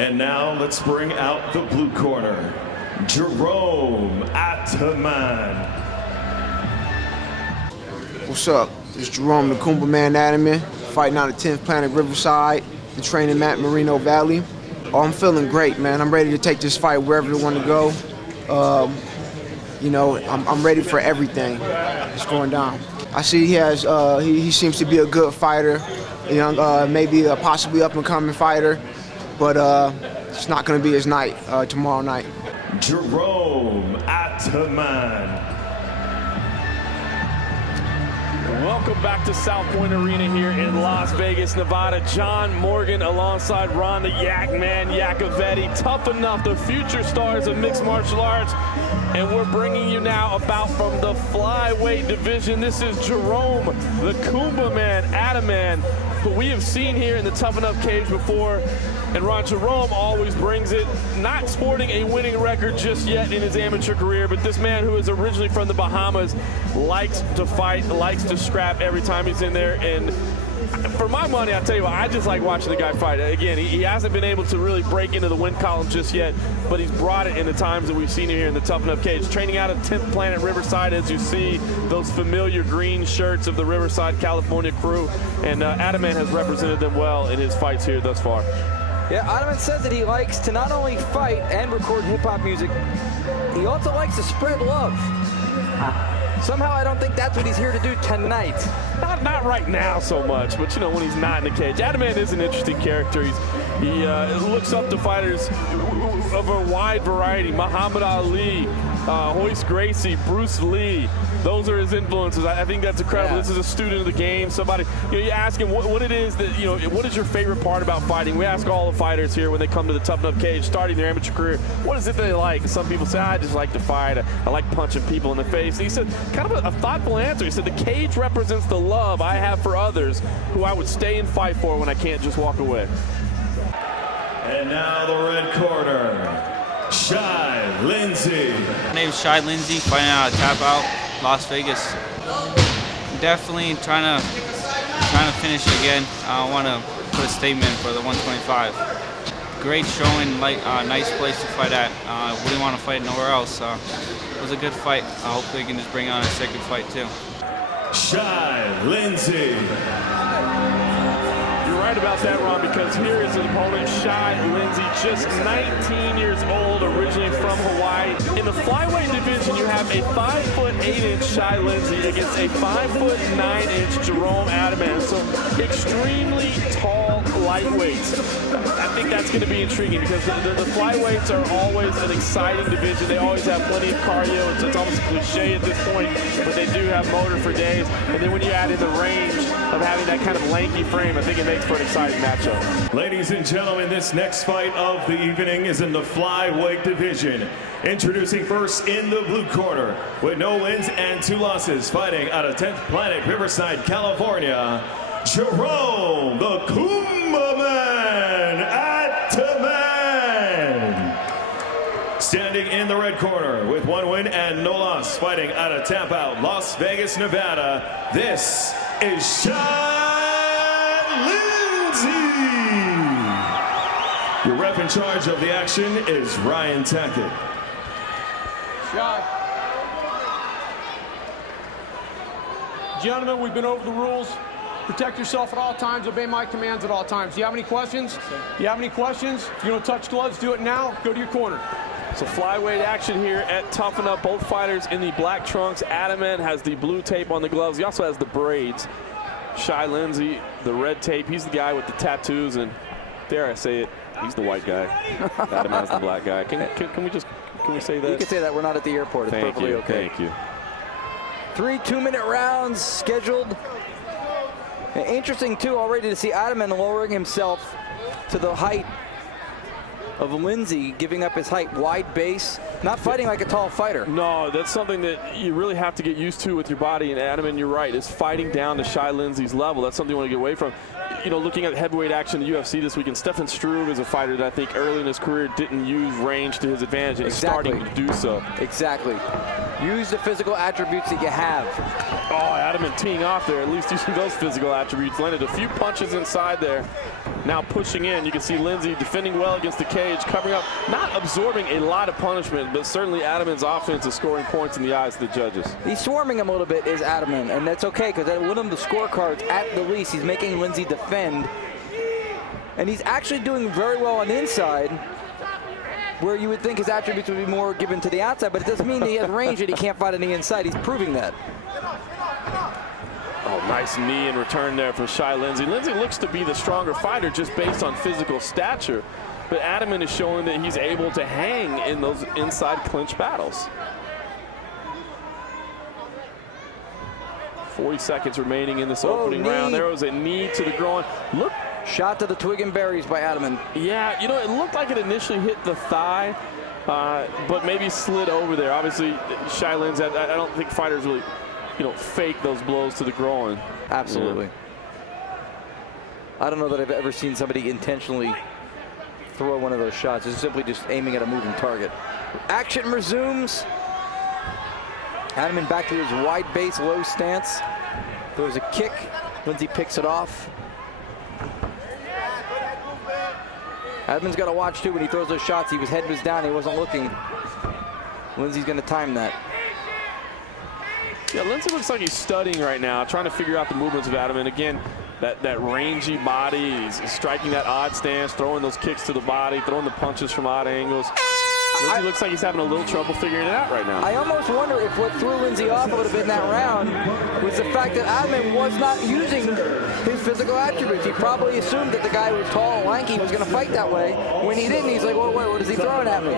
And now let's bring out the blue corner, Jerome Ataman. What's up? It's Jerome the Kumba Man Ataman, fighting out of 10th Planet Riverside, the training mat Merino Valley. Oh, I'm feeling great, man. I'm ready to take this fight wherever I want to go. You know, I'm ready for everything that's going down. I see he has, he seems to be a good fighter, a young, maybe a possibly up-and-coming fighter, but it's not going to be his night tomorrow night. Jerome Ataman. Welcome back to South Point Arena here in Las Vegas, Nevada. John Morgan alongside Ron the Yak Man Yakovetti. Tuff-N-Uff, the future stars of mixed martial arts. And we're bringing you now about from the flyweight division. This is Jerome, the Kumba Man Ataman, who we have seen here in the Tuff-N-Uff cage before. And Ron, Jerome always brings it, not sporting a winning record just yet in his amateur career, but this man who is originally from the Bahamas likes to fight, likes to scrap every time he's in there. And for my money, I'll tell you what, I just like watching the guy fight. Again, he hasn't been able to really break into the win column just yet, but he's brought it in the times that we've seen him here in the Tuff-N-Uff cage. Training out of 10th Planet Riverside, as you see those familiar green shirts of the Riverside, California crew. And Ataman has represented them well in his fights here thus far. Yeah, Ataman says that he likes to not only fight and record hip-hop music, he also likes to spread love. Somehow I don't think that's what he's here to do tonight. Not right now so much, but you know, when he's not in the cage. Ataman is an interesting character. He looks up to fighters of a wide variety. Muhammad Ali, Hoist Gracie, Bruce Lee. Those are his influences. I think that's incredible. Yeah. This is a student of the game. Somebody, you ask him what it is that, what is your favorite part about fighting? We ask all the fighters here when they come to the Tuff-N-Uff cage, starting their amateur career, what is it they like? Some people say, I just like to fight. I like punching people in the face. And he said, kind of a thoughtful answer. He said, the cage represents the love I have for others who I would stay and fight for when I can't just walk away. And now the red corner, Shai Lindsey. My name's Shai Lindsey, fighting out of Tap Out, Las Vegas. Definitely trying to finish it again. I want to put a statement for the 125. Great showing, nice place to fight at. Wouldn't want to fight nowhere else. It was a good fight. Hopefully, we can just bring on a second fight too. Shai Lindsey. Right about that, Ron, because here is his opponent, Shai Lindsey, just 19 years old, originally from Hawaii. In the flyweight division, you have a 5'8" Shai Lindsey against a 5'9" Jerome Ataman. So extremely tall lightweights. I think that's going to be intriguing because the flyweights are always an exciting division. They always have plenty of cardio. It's almost a cliche at this point, but they do have motor for days. And then when you add in the range of having that kind of lanky frame, I think it makes for an exciting matchup. Ladies and gentlemen, this next fight of the evening is in the flyweight division. Introducing first in the blue corner, with no wins and 2 losses, fighting out of 10th Planet Riverside, California, Jerome the Kumba Man Ataman. Standing in the red corner with 1 win and no loss, fighting out of Tap Out, Las Vegas, Nevada, this is Shai Lindsey. Your ref in charge of the action is Ryan Tackett. Shai. Gentlemen, we've been over the rules. Protect yourself at all times. Obey my commands at all times. Do you have any questions? Do you have any questions? If you want to touch gloves, do it now. Go to your corner. So flyweight action here at Tuff-N-Uff. Both fighters in the black trunks. Ataman has the blue tape on the gloves. He also has the braids. Shai Lindsey, the red tape. He's the guy with the tattoos, and dare I say it, he's the white guy. Ataman's the black guy. Can we say that? You can say that. We're not at the airport. It's perfectly okay. Thank you. 3 2-minute rounds scheduled. And interesting, too, already to see Ataman lowering himself to the height of Lindsey, giving up his height, wide base, not fighting like a tall fighter. No, that's something that you really have to get used to with your body. And Ataman, you're right, is fighting down to Shai Lindsey's level. That's something you want to get away from. you know, looking at heavyweight action in the UFC this weekend, Stefan Struve is a fighter that I think early in his career didn't use range to his advantage, and he's starting to do so. Exactly. Use the physical attributes that you have. Oh, Ataman teeing off there, at least using those physical attributes. Landed a few punches inside there. Now pushing in. You can see Lindsey defending well against the cage, covering up, not absorbing a lot of punishment, but certainly Ataman's offense is scoring points in the eyes of the judges. He's swarming him a little bit, is Ataman, and that's okay because that will win him the scorecards at the least. He's making Lindsey defend, and he's actually doing very well on the inside, where you would think his attributes would be more given to the outside, but it doesn't mean that he has range and he can't fight on the inside. He's proving that. Oh, nice knee in return there from Shai Lindsey. Lindsey looks to be the stronger fighter just based on physical stature, but Ataman is showing that he's able to hang in those inside clinch battles. 40 seconds remaining in this opening round. There was a knee to the groin. Look. Shot to the twig and berries by Ataman. Yeah, you know, it looked like it initially hit the thigh, but maybe slid over there. Obviously, Shai Lindsey, I don't think fighters really, you know, fake those blows to the groin. Absolutely. Yeah. I don't know that I've ever seen somebody intentionally throw one of those shots. It's simply just aiming at a moving target. Action resumes. Ataman back to his wide base, low stance. There's a kick. Lindsey picks it off. Ataman's got to watch too when he throws those shots. His head was down, he wasn't looking. Lindsey's going to time that. Yeah, Lindsey looks like he's studying right now, trying to figure out the movements of Ataman. Again, that rangy body, he's striking that odd stance, throwing those kicks to the body, throwing the punches from odd angles. Lindsey looks like he's having a little trouble figuring it out right now. I almost wonder if what threw Lindsey off a little bit in that round was the fact that Ataman was not using his physical attributes. He probably assumed that the guy was tall and lanky was going to fight that way. When he didn't, he's like, well, wait, what is he throwing at me?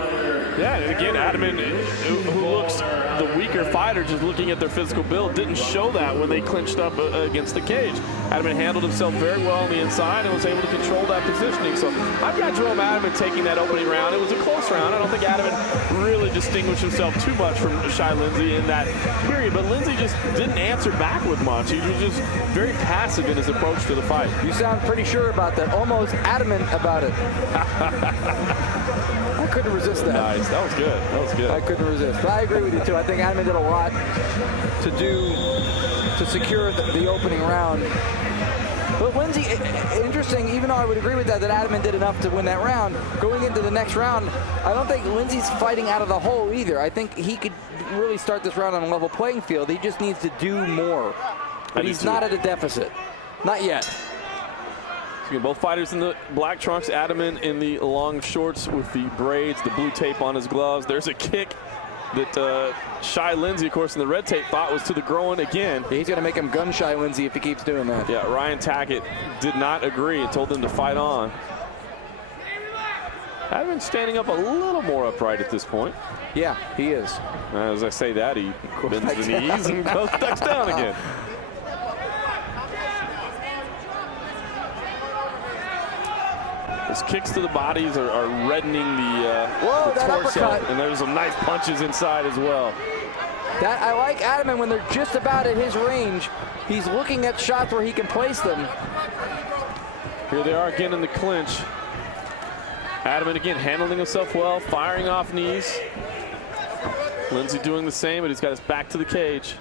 Yeah, and again, Ataman, who looks the weaker fighter, just looking at their physical build, didn't show that when they clinched up against the cage. Ataman handled himself very well on the inside and was able to control that positioning. So I've got Jerome Ataman taking that opening round. It was a close round. I don't think Ataman really distinguished himself too much from Shai Lindsey in that period, but Lindsey just didn't answer back with much. He was just very passive in his approach to the fight. You sound pretty sure about that, almost adamant about it. I couldn't resist that. Nice, that was good, that was good. I couldn't resist, but I agree with you too. I think Ataman did a lot to do to secure the opening round. But Lindsey, interesting, even though I would agree with that Ataman did enough to win that round, going into the next round, I don't think Lindsey's fighting out of the hole either. I think he could really start this round on a level playing field. He just needs to do more. But he's not at a deficit. Not yet. So both fighters in the black trunks, Ataman in the long shorts with the braids, the blue tape on his gloves. There's a kick that Shai Lindsey, of course, in the red tape thought was to the groin again. He's going to make him gun Shai Lindsey if he keeps doing that. Yeah, Ryan Tackett did not agree and told him to fight on. Ataman standing up a little more upright at this point. Yeah, he is. As I say that, he bends the knees and goes ducks down again. His kicks to the bodies are reddening the torso, uppercut. And there's some nice punches inside as well. That I like Ataman when they're just about at his range. He's looking at shots where he can place them. Here they are again in the clinch. Ataman again handling himself well, firing off knees. Lindsey doing the same, but he's got his back to the cage.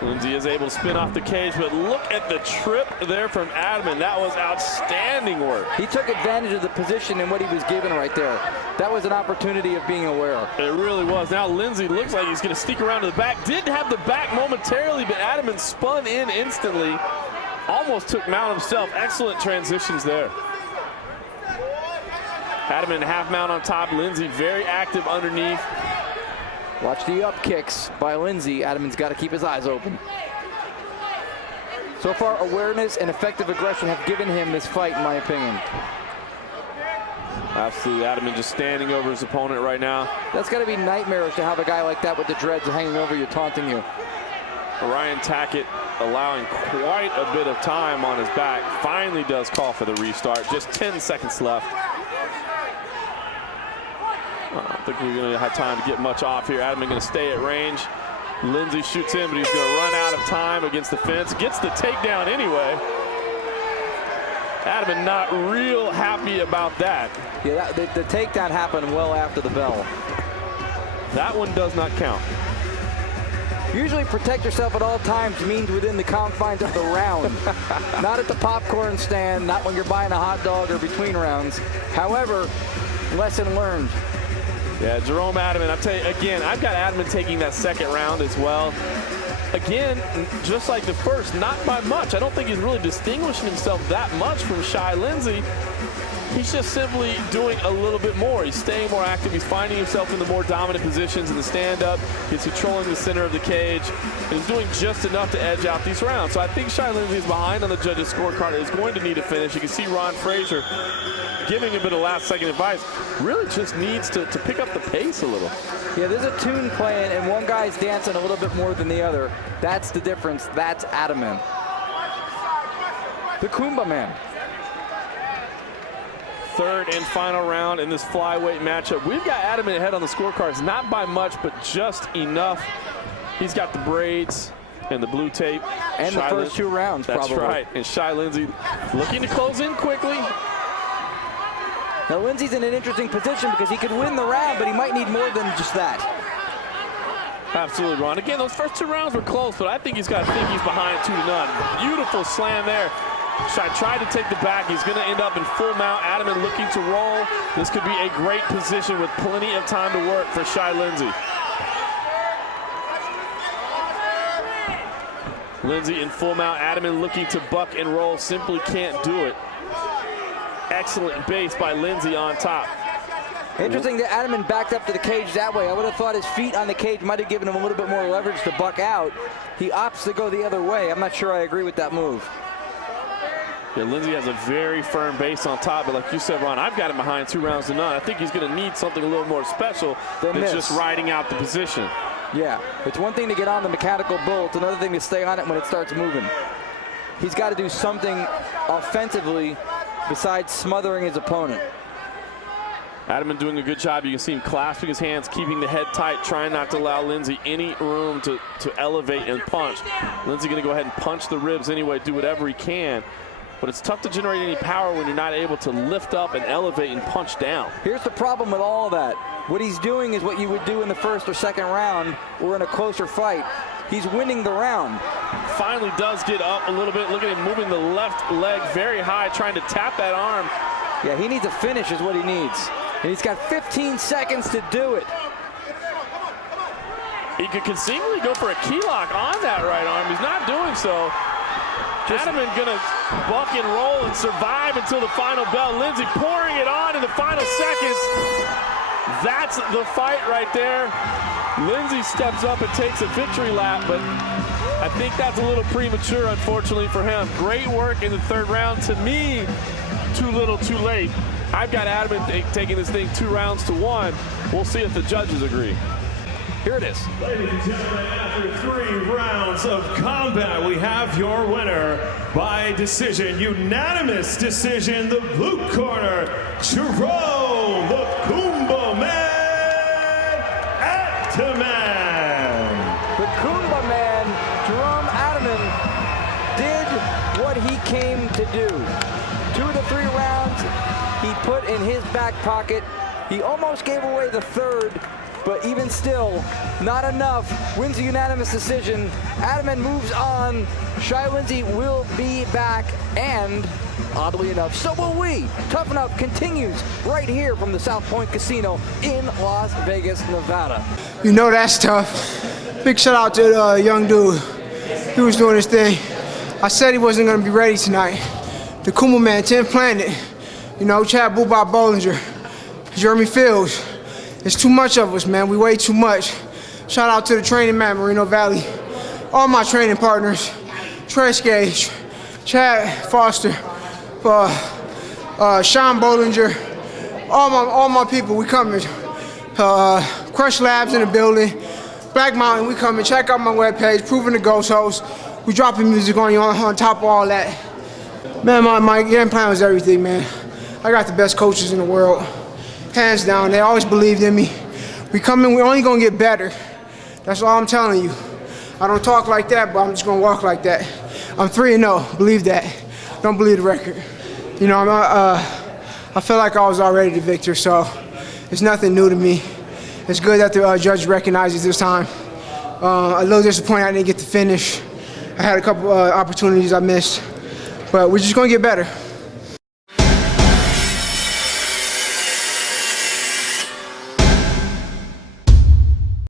Lindsey is able to spin off the cage, but look at the trip there from Ataman. That was outstanding work. He took advantage of the position and what he was given right there. That was an opportunity of being aware. It really was. Now Lindsey looks like he's going to sneak around to the back. Did have the back momentarily, but Ataman spun in instantly. Almost took mount himself. Excellent transitions there. Ataman half mount on top. Lindsey very active underneath. Watch the up kicks by Lindsey. Ataman's got to keep his eyes open. So far, awareness and effective aggression have given him this fight, in my opinion. Absolutely, Ataman just standing over his opponent right now. That's got to be nightmarish to have a guy like that with the dreads hanging over you, taunting you. Ryan Tackett allowing quite a bit of time on his back. Finally does call for the restart. Just 10 seconds left. I don't think we're going to have time to get much off here. Ataman going to stay at range. Lindsey shoots in, but he's going to run out of time against the fence. Gets the takedown anyway. Ataman not real happy about that. Yeah, the takedown happened well after the bell. That one does not count. Usually protect yourself at all times means within the confines of the round. Not at the popcorn stand, not when you're buying a hot dog or between rounds. However, lesson learned. Yeah, Jerome Ataman, I'll tell you, again, I've got Ataman taking that second round as well. Again, just like the first, not by much. I don't think he's really distinguishing himself that much from Shai Lindsey. He's just simply doing a little bit more. He's staying more active. He's finding himself in the more dominant positions in the stand-up. He's controlling the center of the cage. And he's doing just enough to edge out these rounds. So I think Shai Lindsey is behind on the judges' scorecard. Is going to need a finish. You can see Ron Frazier giving him a bit of last-second advice. Really just needs to pick up the pace a little. Yeah, there's a tune playing, and one guy's dancing a little bit more than the other. That's the difference. That's Ataman. The Kumba man. Third and final round in this flyweight matchup. We've got Ataman ahead on the scorecards, not by much, but just enough. He's got the braids and the blue tape. And the first 2 rounds, probably. That's right. And Shai Lindsey looking to close in quickly. Now, Lindsey's in an interesting position because he could win the round, but he might need more than just that. Absolutely, Ron. Again, those first 2 rounds were close, but I think he's got to think he's behind 2-0. Beautiful slam there. Shai tried to take the back. He's going to end up in full mount. Ataman looking to roll. This could be a great position with plenty of time to work for Shai Lindsey. Lindsey in full mount. Ataman looking to buck and roll. Simply can't do it. Excellent base by Lindsey on top. Interesting that Ataman backed up to the cage that way. I would have thought his feet on the cage might have given him a little bit more leverage to buck out. He opts to go the other way. I'm not sure I agree with that move. Yeah, Lindsey has a very firm base on top, but like you said, Ron, I've got him behind 2-0. I think he's going to need something a little more special than just riding out the position. Yeah, it's one thing to get on the mechanical bull. It's another thing to stay on it when it starts moving. He's got to do something offensively besides smothering his opponent. Ataman doing a good job. You can see him clasping his hands, keeping the head tight, trying not to allow Lindsey any room to elevate and punch. Lindsey going to go ahead and punch the ribs anyway, do whatever he can. But it's tough to generate any power when you're not able to lift up and elevate and punch down. Here's the problem with all of that. What he's doing is what you would do in the first or second round or in a closer fight. He's winning the round. Finally does get up a little bit. Look at him moving the left leg very high, trying to tap that arm. Yeah, he needs a finish is what he needs. And he's got 15 seconds to do it. He could conceivably go for a key lock on that right arm. He's not doing so. Ataman gonna buck and roll and survive until the final bell. Lindsey pouring it on in the final seconds. That's the fight right there. Lindsey steps up and takes a victory lap, but I think that's a little premature, unfortunately, for him. Great work in the third round. To me, too little, too late. I've got Ataman taking this thing 2-1. We'll see if the judges agree. Here it is. Ladies and gentlemen, after 3 rounds of combat, we have your winner by decision, unanimous decision, the blue corner, Jerome the Kumba Man Ataman. The Kumba Man, Jerome Ataman, did what he came to do. 2 of the 3 rounds he put in his back pocket. He almost gave away the third. But even still, not enough. Wins a unanimous decision. Ataman moves on. Shai Lindsey will be back. And, oddly enough, so will we. Tuff-N-Uff continues right here from the South Point Casino in Las Vegas, Nevada. You know that's tough. Big shout out to the young dude. He was doing his thing. I said he wasn't going to be ready tonight. The Kumba Man, 10th Planet. You know, Chad Boobop Bollinger, Jeremy Fields. It's too much of us, man. We weigh too much. Shout out to the training mat, Moreno Valley. All my training partners, Trace Gage, Chad Foster, Sean Bollinger, all my people, we coming. Crush Labs in the building. Black Mountain, we coming. Check out my webpage, Proving the Ghost Host. We dropping music on you on top of all that. Man, my game plan was everything, man. I got the best coaches in the world. Hands down, they always believed in me. We only gonna get better. That's all I'm telling you. I don't talk like that, but I'm just gonna walk like that. I'm 3-0, believe that. Don't believe the record. You know, I feel like I was already the victor, so it's nothing new to me. It's good that the judge recognizes this time. A little disappointed I didn't get to finish. I had a couple opportunities I missed, but we're just gonna get better.